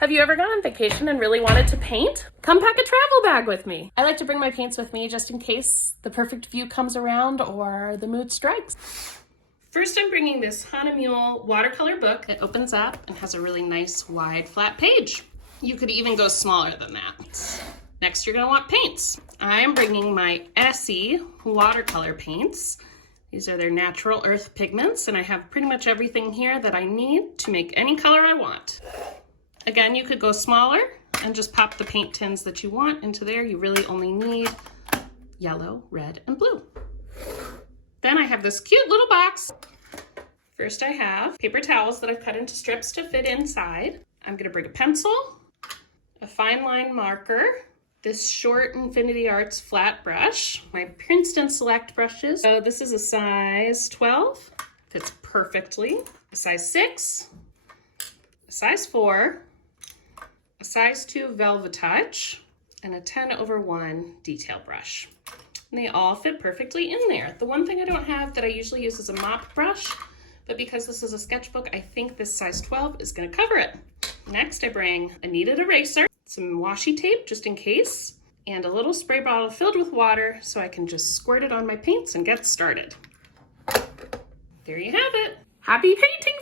Have you ever gone on vacation and really wanted to paint? Come pack a travel bag with me. I like to bring my paints with me just in case the perfect view comes around or the mood strikes. First, I'm bringing this Hahnemühle watercolor book. It opens up and has a really nice wide flat page. You could even go smaller than that. Next, you're gonna want paints. I'm bringing my Essee watercolor paints. These are their natural earth pigments, and I have pretty much everything here that I need to make any color I want. Again, you could go smaller and just pop the paint tins that you want into there. You really only need yellow, red, and blue. Then I have this cute little box. First, I have paper towels that I've cut into strips to fit inside. I'm gonna bring a pencil, a fine line marker, this short Infinity Arts flat brush, my Princeton Select brushes. So this is a size 12, fits perfectly. A size 6, a size 4, a size 2 Velvet Touch, and a 10/1 detail brush. And they all fit perfectly in there. The one thing I don't have that I usually use is a mop brush, but because this is a sketchbook, I think this size 12 is gonna cover it. Next, I bring a kneaded eraser, some washi tape just in case, and a little spray bottle filled with water so I can just squirt it on my paints and get started. There you have it. Happy painting,